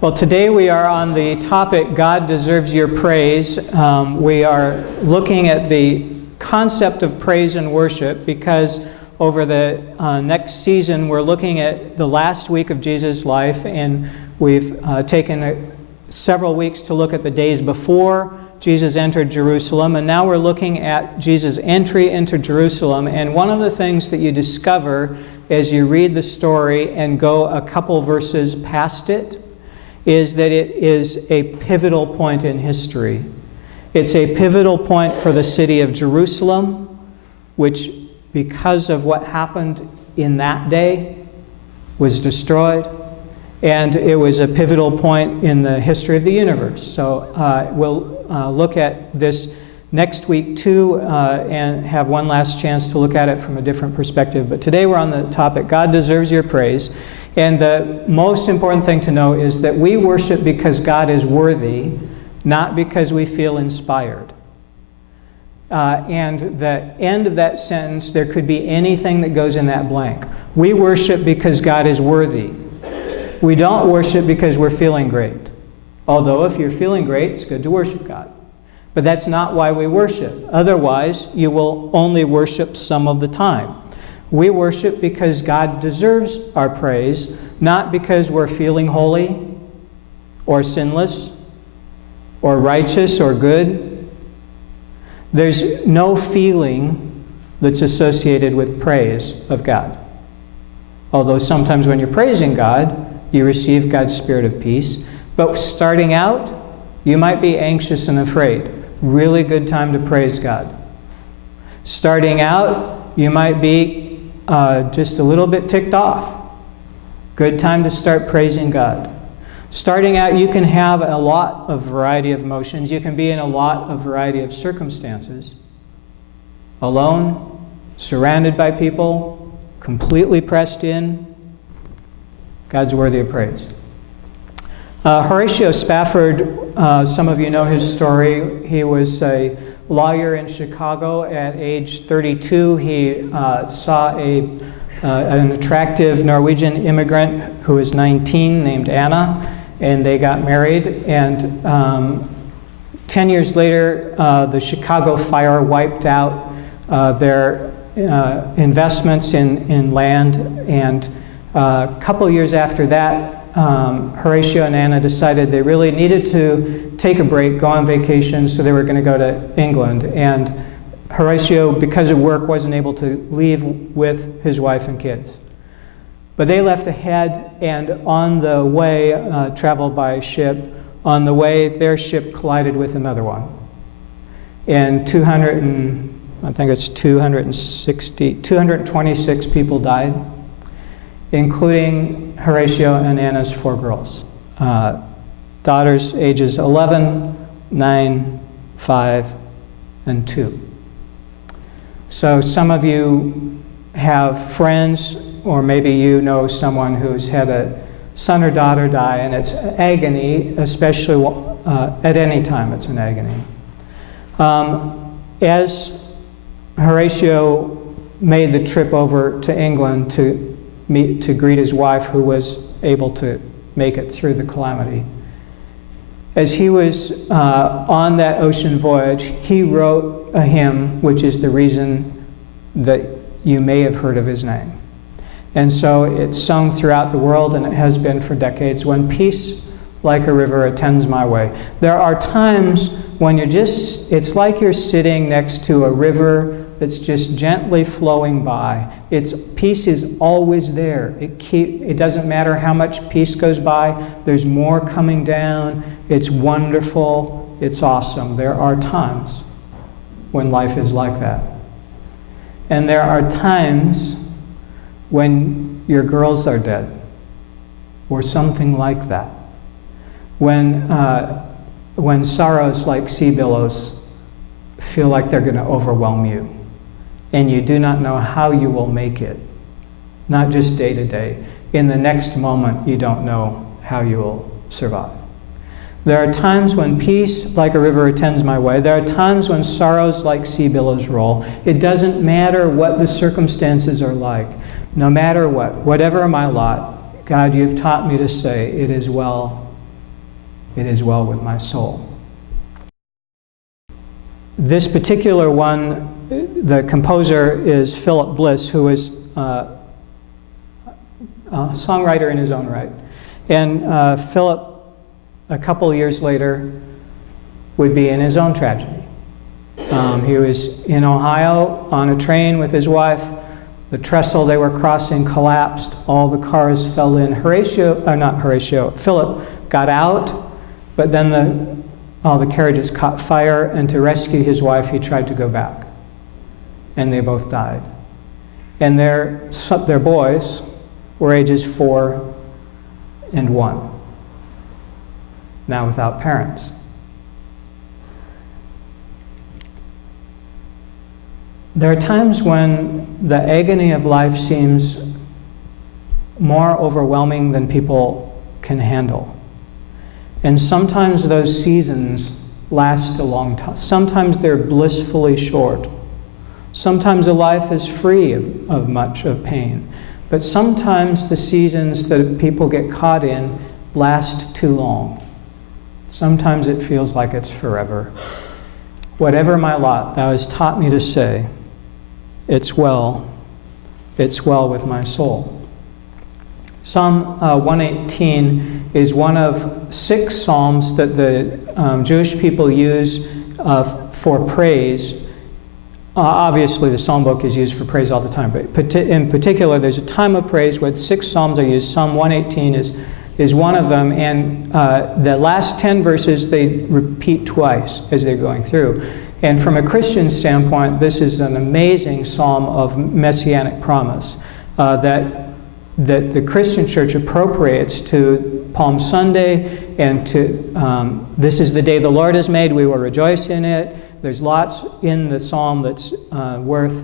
Well, today we are on the topic, God Deserves Your Praise. We are looking at the concept of praise and worship because over the next season we're looking at the last week of Jesus' life, and we've taken several weeks to look at the days before Jesus entered Jerusalem, and now we're looking at Jesus' entry into Jerusalem. And one of the things that you discover as you read the story and go a couple verses past it is that it is a pivotal point in history. It's a pivotal point for the city of Jerusalem, which, because of what happened in that day, was destroyed. And it was a pivotal point in the history of the universe. So we'll look at this next week too, and have one last chance to look at it from a different perspective. But today we're on the topic, God Deserves Your Praise. And the most important thing to know is that we worship because God is worthy, not because we feel inspired. And the end of that sentence, there could be anything that goes in that blank. We worship because God is worthy. We don't worship because we're feeling great. Although if you're feeling great, it's good to worship God. But that's not why we worship. Otherwise, you will only worship some of the time. We worship because God deserves our praise, not because we're feeling holy or sinless or righteous or good. There's no feeling that's associated with praise of God. Although sometimes when you're praising God, you receive God's spirit of peace. But starting out, you might be anxious and afraid. Really good time to praise God. Starting out, you might be just a little bit ticked off. Good time to start praising God. Starting out, you can have a lot of variety of emotions. You can be in a lot of variety of circumstances. Alone, surrounded by people, completely pressed in. God's worthy of praise. Horatio Spafford, some of you know his story. He was a lawyer in Chicago. At age 32, he saw an attractive Norwegian immigrant who was 19 named Anna, and they got married. And 10 years later, the Chicago fire wiped out their investments in land, and a couple years after that, Horatio and Anna decided they really needed to take a break, go on vacation, so they were going to go to England. And Horatio, because of work, wasn't able to leave with his wife and kids. But they left ahead, and on the way, traveled by ship, on the way, their ship collided with another one. And 226 people died, including Horatio and Anna's 4 girls. Daughters ages 11, 9, 5, and 2. So some of you have friends, or maybe you know someone who's had a son or daughter die, and it's agony, especially at any time it's an agony. As Horatio made the trip over to England to greet his wife, who was able to make it through the calamity. As he was on that ocean voyage, he wrote a hymn, which is the reason that you may have heard of his name. And so it's sung throughout the world, and it has been for decades. When peace like a river attends my way. There are times when it's like you're sitting next to a river that's just gently flowing by. Peace is always there. It doesn't matter how much peace goes by. There's more coming down. It's wonderful. It's awesome. There are times when life is like that. And there are times when your girls are dead, or something like that. When sorrows like sea billows feel like they're going to overwhelm you, and you do not know how you will make it, not just day to day. In the next moment, you don't know how you will survive. There are times when peace like a river attends my way. There are times when sorrows like sea billows roll. It doesn't matter what the circumstances are like. No matter what, whatever my lot, God, you've taught me to say, it is well It is well with my soul. This particular one, the composer is Philip Bliss, who is a songwriter in his own right. And Philip, a couple of years later, would be in his own tragedy. He was in Ohio on a train with his wife. The trestle they were crossing collapsed. All the cars fell in. Philip got out, but then all the carriages caught fire, and to rescue his wife, he tried to go back. And they both died. And their boys were ages 4 and 1, now without parents. There are times when the agony of life seems more overwhelming than people can handle. And sometimes those seasons last a long time. Sometimes they're blissfully short. Sometimes a life is free of much of pain. But sometimes the seasons that people get caught in last too long. Sometimes it feels like it's forever. Whatever my lot, thou hast taught me to say, it's well with my soul. Psalm 118 is one of 6 psalms that the Jewish people use for praise. Obviously, the psalm book is used for praise all the time, but in particular, there's a time of praise where 6 psalms are used. Psalm 118 is one of them, and the last 10 verses they repeat twice as they're going through. And from a Christian standpoint, this is an amazing psalm of messianic promise that the Christian church appropriates to Palm Sunday and to this is the day the Lord has made, we will rejoice in it. There's lots in the psalm that's worth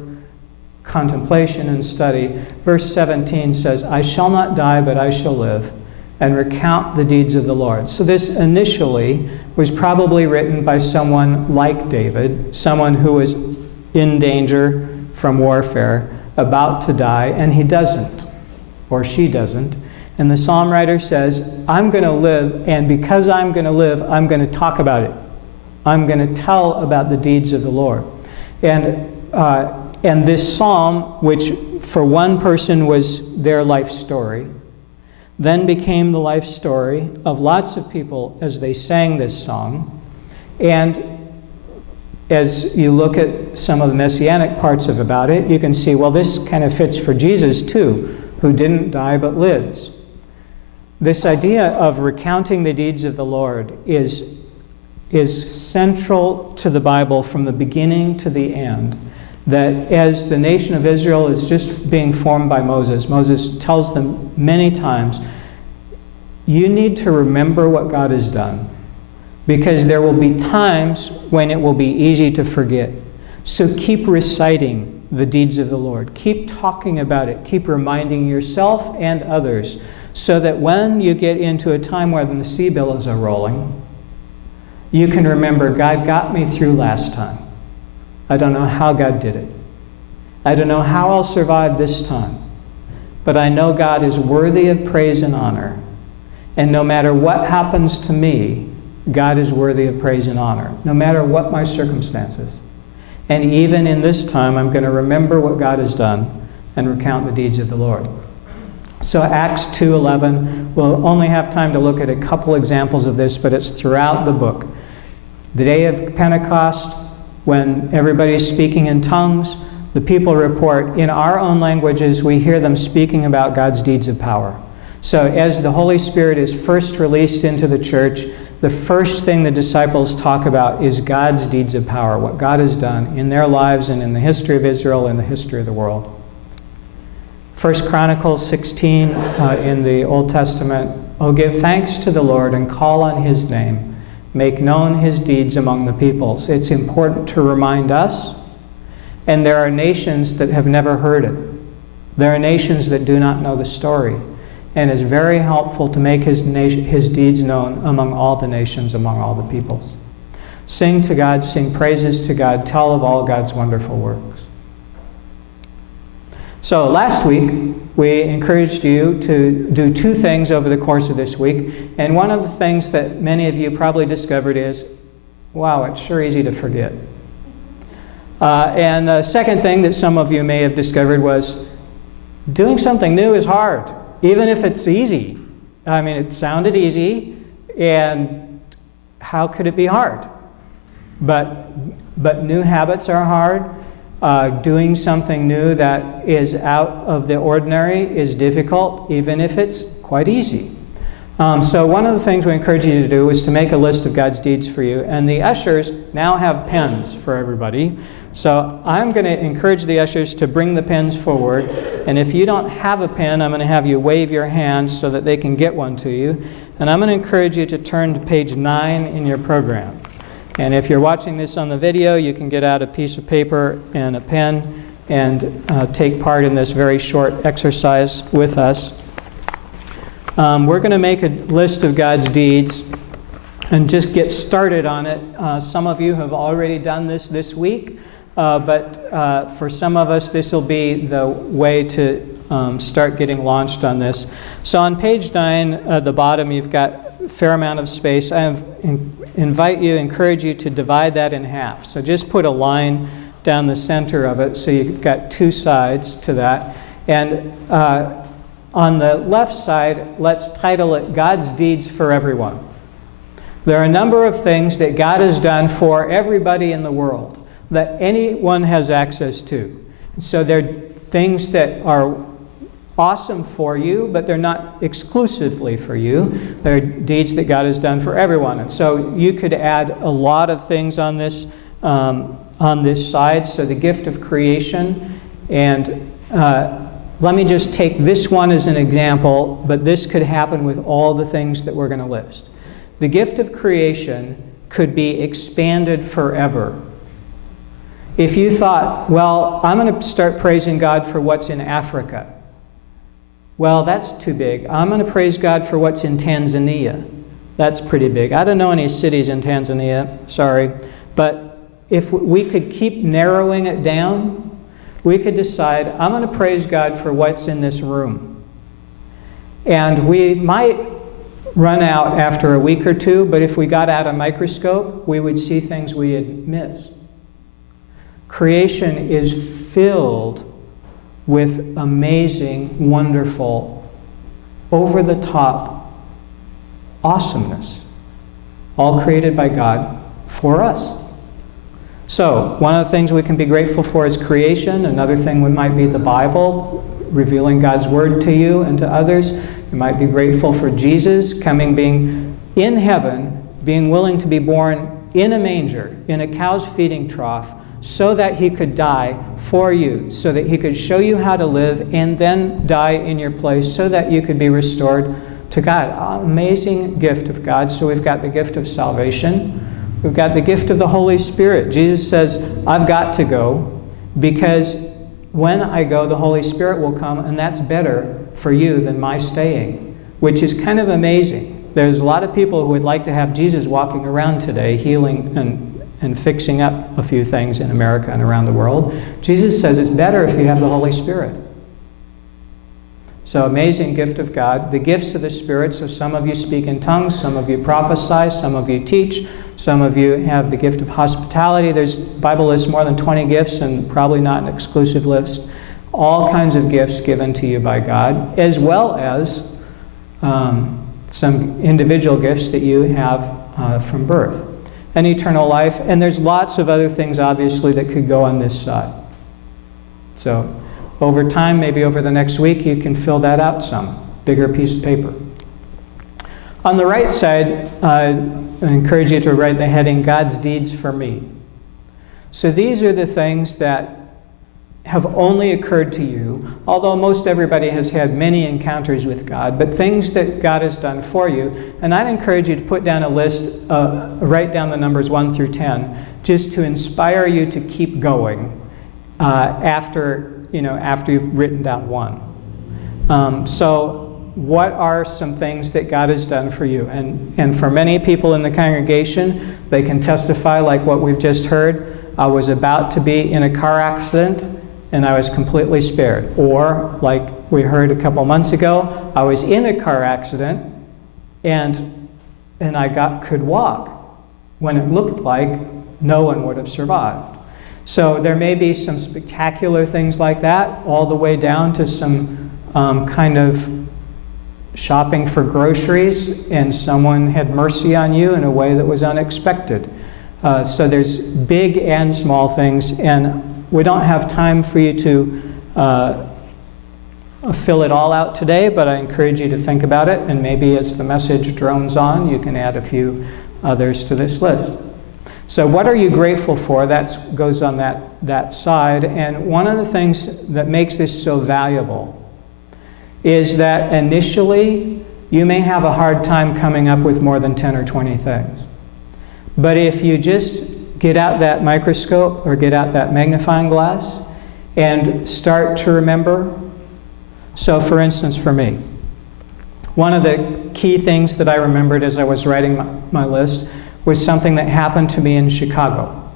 contemplation and study. Verse 17 says, I shall not die, but I shall live, and recount the deeds of the Lord. So this initially was probably written by someone like David, someone who was in danger from warfare, about to die, and he doesn't, or she doesn't. And the psalm writer says, I'm going to live, and because I'm going to live, I'm going to talk about it. I'm going to tell about the deeds of the Lord. And this psalm, which for one person was their life story, then became the life story of lots of people as they sang this song. And as you look at some of the messianic parts about it, you can see, well, this kind of fits for Jesus too, who didn't die but lives. This idea of recounting the deeds of the Lord is central to the Bible from the beginning to the end. That as the nation of Israel is just being formed by Moses, Moses tells them many times, you need to remember what God has done, because there will be times when it will be easy to forget. So keep reciting the deeds of the Lord. Keep talking about it. Keep reminding yourself and others, so that when you get into a time when the sea billows are rolling, you can remember, God got me through last time. I don't know how God did it. I don't know how I'll survive this time. But I know God is worthy of praise and honor. And no matter what happens to me, God is worthy of praise and honor, no matter what my circumstances. And even in this time, I'm going to remember what God has done and recount the deeds of the Lord. So Acts 2:11, we'll only have time to look at a couple examples of this, but it's throughout the book. The day of Pentecost, when everybody's speaking in tongues, the people report, in our own languages, we hear them speaking about God's deeds of power. So as the Holy Spirit is first released into the church, the first thing the disciples talk about is God's deeds of power, what God has done in their lives and in the history of Israel and the history of the world. 1 Chronicles 16 in the Old Testament, oh, give thanks to the Lord and call on his name. Make known his deeds among the peoples. It's important to remind us, and there are nations that have never heard it. There are nations that do not know the story, and it's very helpful to make his deeds known among all the nations, among all the peoples. Sing to God, sing praises to God, tell of all God's wonderful works. So last week, we encouraged you to do two things over the course of this week. And one of the things that many of you probably discovered is, wow, it's sure easy to forget. And the second thing that some of you may have discovered was doing something new is hard, even if it's easy. I mean, it sounded easy, and how could it be hard? But new habits are hard. Doing something new that is out of the ordinary is difficult, even if it's quite easy. So one of the things we encourage you to do is to make a list of God's deeds for you. And the ushers now have pens for everybody. So I'm going to encourage the ushers to bring the pens forward. And if you don't have a pen, I'm going to have you wave your hands so that they can get one to you. And I'm going to encourage you to turn to page 9 in your program. And if you're watching this on the video, you can get out a piece of paper and a pen and take part in this very short exercise with us. We're going to make a list of God's deeds and just get started on it. Some of you have already done this week, but for some of us, this will be the way to start getting launched on this. So on page 9 at the bottom, you've got a fair amount of space. I encourage you to divide that in half. So just put a line down the center of it so you've got two sides to that. And on the left side, let's title it God's Deeds for Everyone. There are a number of things that God has done for everybody in the world that anyone has access to. So they're things that are awesome for you, but they're not exclusively for you. They're deeds that God has done for everyone. And so you could add a lot of things on this side. So the gift of creation, and let me just take this one as an example, but this could happen with all the things that we're going to list. The gift of creation could be expanded forever. If you thought, well, I'm going to start praising God for what's in Africa. Well, that's too big. I'm going to praise God for what's in Tanzania. That's pretty big. I don't know any cities in Tanzania, sorry. But if we could keep narrowing it down, we could decide, I'm going to praise God for what's in this room. And we might run out after a week or two, but if we got out a microscope, we would see things we had missed. Creation is filled with amazing, wonderful, over-the-top awesomeness, all created by God for us. So, one of the things we can be grateful for is creation. Another thing might be the Bible, revealing God's Word to you and to others. You might be grateful for Jesus coming, being in heaven, being willing to be born in a manger, in a cow's feeding trough, so that he could die for you, so that he could show you how to live and then die in your place so that you could be restored to God. Amazing gift of God. So we've got the gift of salvation. We've got the gift of the Holy Spirit. Jesus says, I've got to go because when I go, the Holy Spirit will come, and that's better for you than my staying, which is kind of amazing. There's a lot of people who would like to have Jesus walking around today, healing and fixing up a few things in America and around the world. Jesus says it's better if you have the Holy Spirit. So amazing gift of God. The gifts of the Spirit, so some of you speak in tongues, some of you prophesy, some of you teach, some of you have the gift of hospitality. There's Bible lists more than 20 gifts and probably not an exclusive list. All kinds of gifts given to you by God, as well as some individual gifts that you have from birth. And eternal life, and there's lots of other things, obviously, that could go on this side. So, over time, maybe over the next week, you can fill that out some, bigger piece of paper. On the right side, I encourage you to write the heading, God's Deeds for Me. So these are the things that have only occurred to you, although most everybody has had many encounters with God, but things that God has done for you. And I'd encourage you to put down a list, write down the numbers 1 through 10, just to inspire you to keep going after you've written down one. So what are some things that God has done for you? And for many people in the congregation, they can testify like what we've just heard. I was about to be in a car accident, and I was completely spared. Or, like we heard a couple months ago, I was in a car accident and I could walk when it looked like no one would have survived. So there may be some spectacular things like that, all the way down to some kind of shopping for groceries and someone had mercy on you in a way that was unexpected. So there's big and small things, and we don't have time for you to fill it all out today, but I encourage you to think about it, and maybe as the message drones on, you can add a few others to this list. So what are you grateful for? That goes on that side, and one of the things that makes this so valuable is that initially you may have a hard time coming up with more than 10 or 20 things. But if you just get out that microscope or get out that magnifying glass and start to remember. So for instance, for me, one of the key things that I remembered as I was writing my list was something that happened to me in Chicago.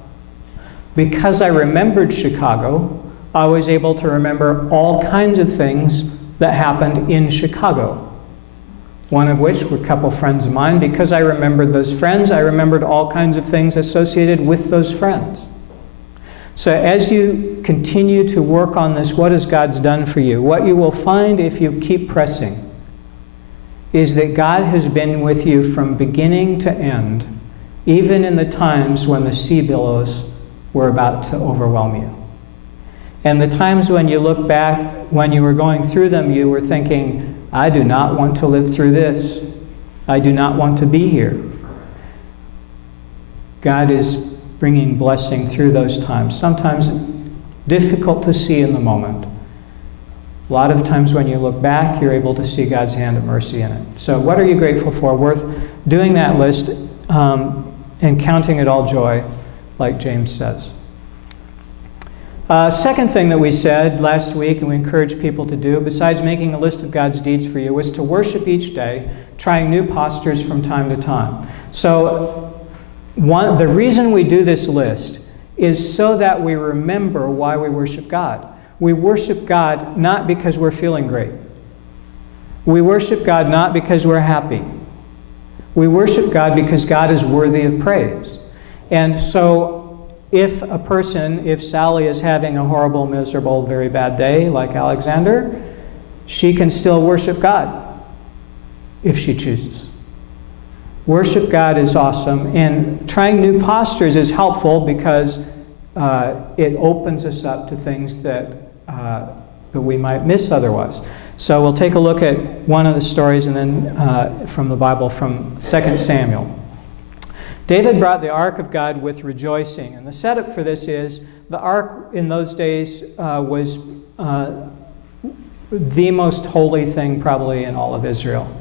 Because I remembered Chicago, I was able to remember all kinds of things that happened in Chicago. One of which were a couple friends of mine. Because I remembered those friends, I remembered all kinds of things associated with those friends. So as you continue to work on this, what has God's done for you? What you will find if you keep pressing is that God has been with you from beginning to end, even in the times when the sea billows were about to overwhelm you. And the times when you look back, when you were going through them, you were thinking, I do not want to live through this. I do not want to be here. God is bringing blessing through those times. Sometimes difficult to see in the moment. A lot of times when you look back, you're able to see God's hand of mercy in it. So what are you grateful for? Worth doing that list and counting it all joy, like James says. Second thing that we said last week, and we encourage people to do, besides making a list of God's deeds for you, was to worship each day, trying new postures from time to time. So the reason we do this list is so that we remember why we worship God. We worship God not because we're feeling great. We worship God not because we're happy. We worship God because God is worthy of praise. And so if Sally is having a horrible, miserable, very bad day, like Alexander, she can still worship God if she chooses. Worship God is awesome, and trying new postures is helpful because it opens us up to things that we might miss otherwise. So we'll take a look at one of the stories and then from the Bible from 2 Samuel. David brought the ark of God with rejoicing. And the setup for this is the ark in those days was the most holy thing probably in all of Israel.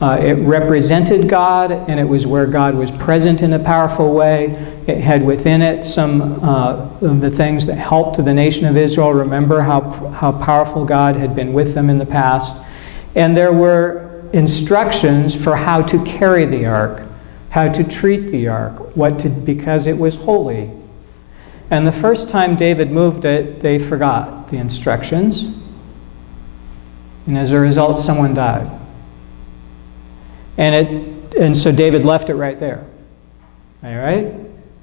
It represented God, and it was where God was present in a powerful way. It had within it some of the things that helped the nation of Israel remember how powerful God had been with them in the past. And there were instructions for how to carry the ark, how to treat the ark, because it was holy. And the first time David moved it, they forgot the instructions. And as a result, someone died. And so David left it right there. All right?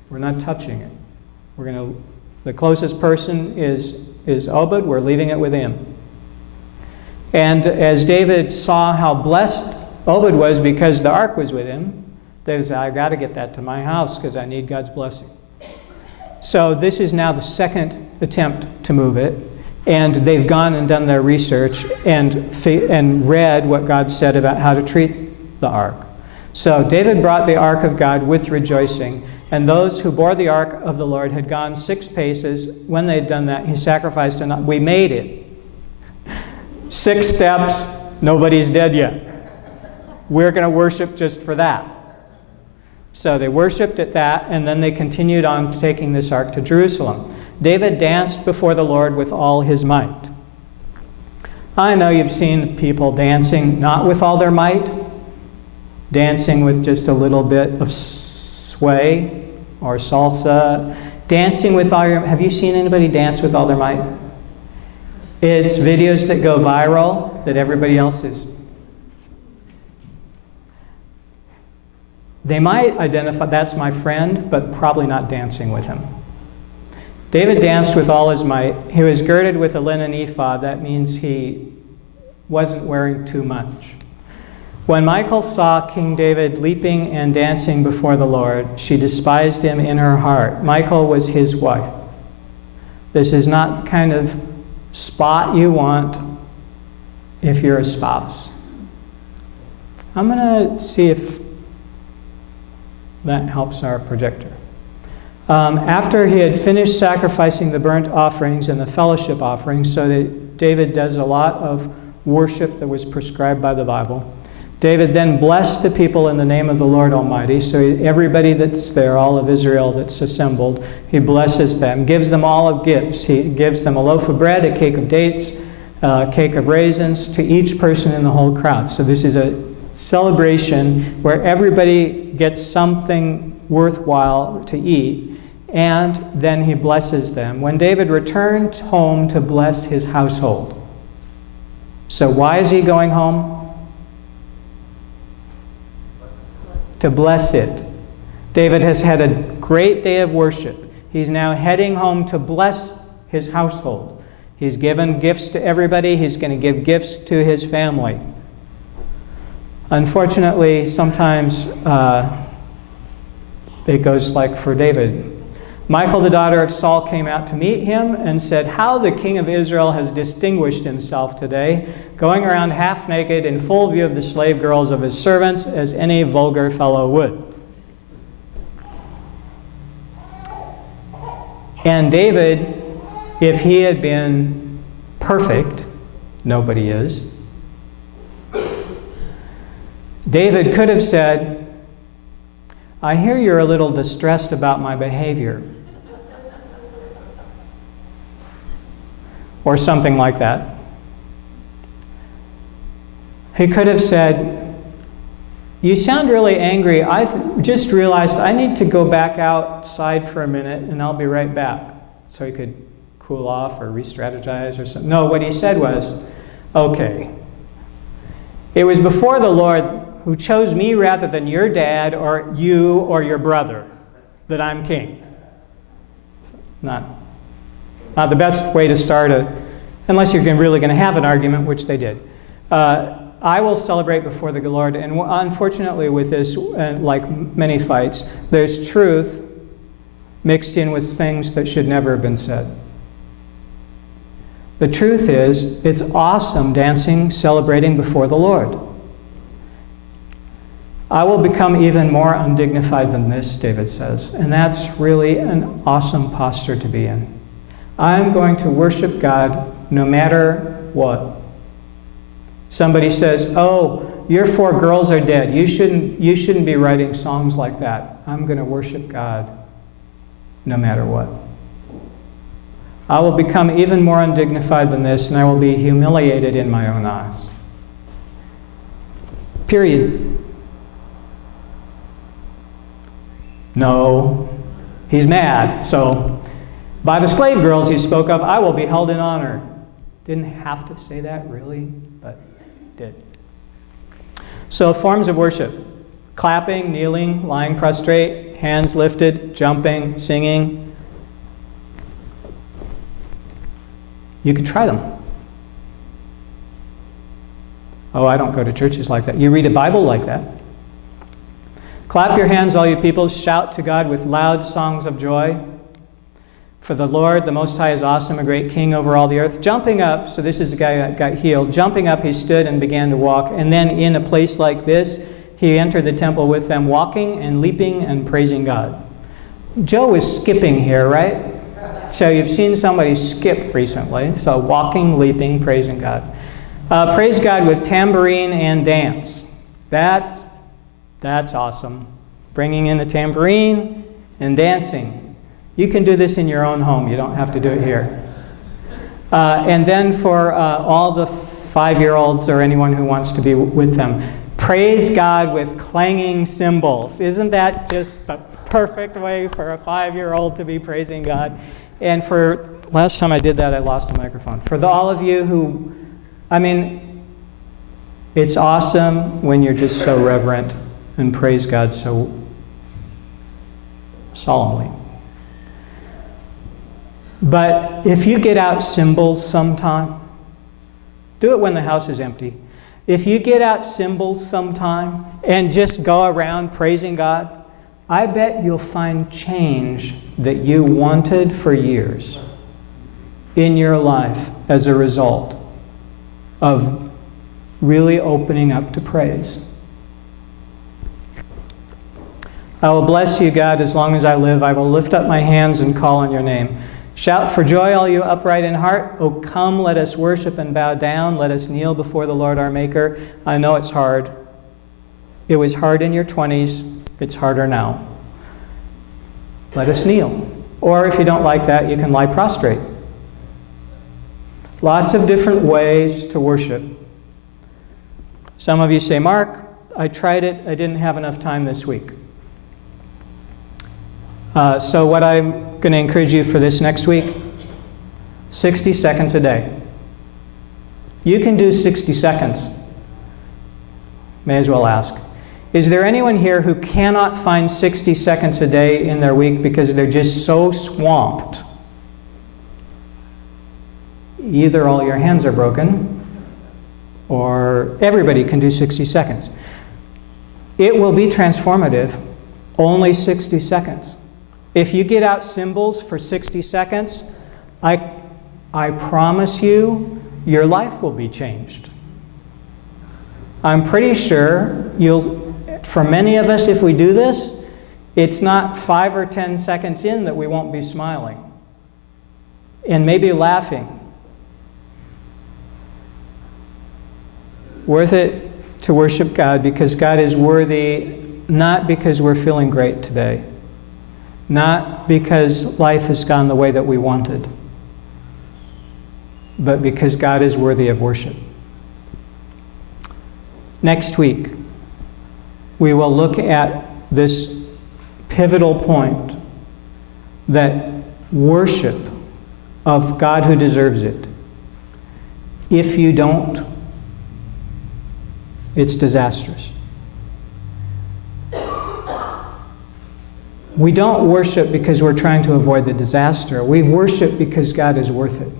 We're not touching it. The closest person is Obed. We're leaving it with him. And as David saw how blessed Obed was because the ark was with him, David said, I've got to get that to my house because I need God's blessing. So this is now the second attempt to move it. And they've gone and done their research and read what God said about how to treat the ark. So David brought the ark of God with rejoicing. And those who bore the ark of the Lord had gone 6 paces. When they had done that, he sacrificed an. We made it. 6 steps, nobody's dead yet. We're going to worship just for that. So they worshipped at that, and then they continued on taking this ark to Jerusalem. David danced before the Lord with all his might. I know you've seen people dancing not with all their might, dancing with just a little bit of sway or salsa, dancing with all your... Have you seen anybody dance with all their might? It's videos that go viral that everybody else is. They might identify, that's my friend, but probably not dancing with him. David danced with all his might. He was girded with a linen ephod. That means he wasn't wearing too much. When Michal saw King David leaping and dancing before the Lord, she despised him in her heart. Michal was his wife. This is not the kind of spot you want if you're a spouse. I'm going to see if that helps our projector. After he had finished sacrificing the burnt offerings and the fellowship offerings, so that David does a lot of worship that was prescribed by the Bible, David then blessed the people in the name of the Lord Almighty. So everybody that's there, all of Israel that's assembled, he blesses them, gives them all of gifts. He gives them a loaf of bread, a cake of dates, a cake of raisins to each person in the whole crowd. So this is a celebration where everybody gets something worthwhile to eat, and then he blesses them. When David returned home to bless his household. So why is he going home? To bless it. David has had a great day of worship. He's now heading home to bless his household. He's given gifts to everybody. He's going to give gifts to his family. Unfortunately, sometimes it goes like for David. Michal, the daughter of Saul, came out to meet him and said, "How the king of Israel has distinguished himself today, going around half naked in full view of the slave girls of his servants, as any vulgar fellow would." And David, if he had been perfect, nobody is, David could have said, "I hear you're a little distressed about my behavior." Or something like that. He could have said, "You sound really angry. I just realized I need to go back outside for a minute and I'll be right back." So he could cool off or re-strategize or something. No, what he said was, "Okay, it was before the Lord who chose me rather than your dad or you or your brother that I'm king." Not the best way to start unless you're really going to have an argument, which they did. I will celebrate before the Lord. And unfortunately with this, like many fights, there's truth mixed in with things that should never have been said. The truth is, it's awesome dancing, celebrating before the Lord. "I will become even more undignified than this," David says. And that's really an awesome posture to be in. I'm going to worship God no matter what. Somebody says, "Oh, your 4 girls are dead. You shouldn't be writing songs like that." I'm going to worship God no matter what. "I will become even more undignified than this, and I will be humiliated in my own eyes." Period. No, he's mad. So, by the slave girls he spoke of, "I will be held in honor." Didn't have to say that, really, but did. So, forms of worship: clapping, kneeling, lying prostrate, hands lifted, jumping, singing. You could try them. Oh, I don't go to churches like that. You read a Bible like that. Clap your hands, all you people. Shout to God with loud songs of joy. For the Lord, the Most High, is awesome, a great king over all the earth. Jumping up, so this is the guy that got healed. Jumping up, he stood and began to walk. And then in a place like this, he entered the temple with them, walking and leaping and praising God. Joe is skipping here, right? So you've seen somebody skip recently. So walking, leaping, praising God. Praise God with tambourine and dance. That's awesome. Bringing in the tambourine and dancing. You can do this in your own home. You don't have to do it here. And then for all the 5-year-olds or anyone who wants to be with them, praise God with clanging cymbals. Isn't that just the perfect way for a 5-year-old to be praising God? And for last time I did that, I lost the microphone. For all of you who, it's awesome when you're just so reverent and praise God so solemnly. But if you get out cymbals sometime, do it when the house is empty. If you get out cymbals sometime and just go around praising God, I bet you'll find change that you wanted for years in your life as a result of really opening up to praise. I will bless you, God, as long as I live. I will lift up my hands and call on your name. Shout for joy, all you upright in heart. Oh, come, let us worship and bow down. Let us kneel before the Lord our Maker. I know it's hard. It was hard in your 20s. It's harder now. Let us kneel. Or if you don't like that, you can lie prostrate. Lots of different ways to worship. Some of you say, Mark, I tried it. I didn't have enough time this week. So what I'm going to encourage you for this next week, 60 seconds a day. You can do 60 seconds. May as well ask. Is there anyone here who cannot find 60 seconds a day in their week because they're just so swamped? Either all your hands are broken, or everybody can do 60 seconds. It will be transformative, only 60 seconds. If you get out cymbals for 60 seconds, I promise you, your life will be changed. I'm pretty sure for many of us, if we do this, it's not 5 or 10 seconds in that we won't be smiling and maybe laughing. Worth it to worship God because God is worthy, not because we're feeling great today, not because life has gone the way that we wanted, but because God is worthy of worship. Next week, we will look at this pivotal point that worship of God who deserves it. If you don't, it's disastrous. We don't worship because we're trying to avoid the disaster. We worship because God is worth it.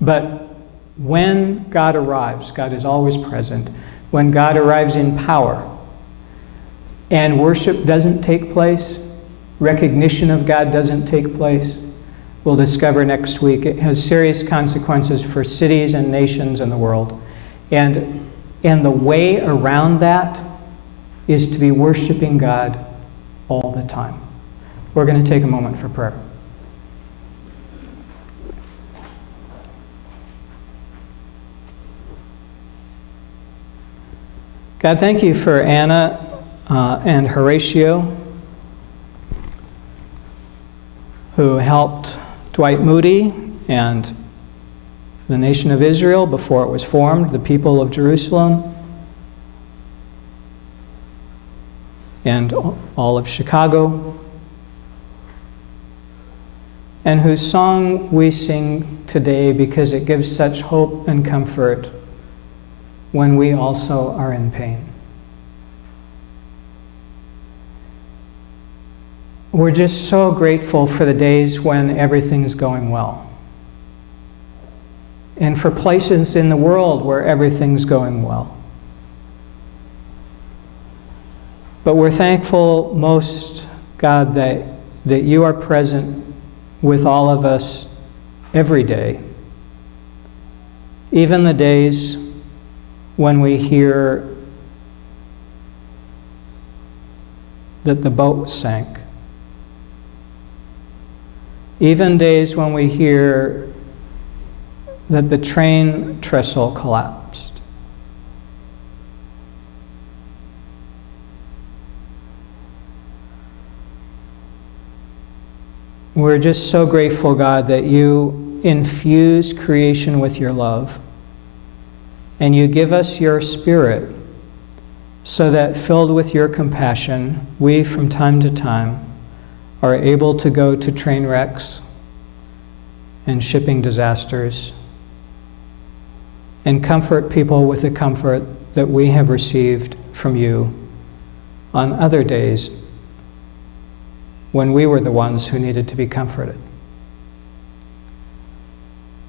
But when God arrives, God is always present. When God arrives in power, and worship doesn't take place, recognition of God doesn't take place, we'll discover next week it has serious consequences for cities and nations in the world. And the way around that is to be worshiping God all the time. We're going to take a moment for prayer. God, thank you for Anna and Horatio, who helped Dwight Moody and the nation of Israel before it was formed, the people of Jerusalem, and all of Chicago, and whose song we sing today because it gives such hope and comfort when we also are in pain. We're just so grateful for the days when everything's going well, and for places in the world where everything's going well. But we're thankful most, God, that you are present with all of us every day. Even the days when we hear that the boat sank. Even days when we hear that the train trestle collapsed. We're just so grateful, God, that you infuse creation with your love. And you give us your Spirit so that, filled with your compassion, we from time to time are able to go to train wrecks and shipping disasters, and comfort people with the comfort that we have received from you on other days when we were the ones who needed to be comforted.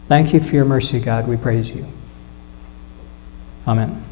Thank you for your mercy, God. We praise you. Amen.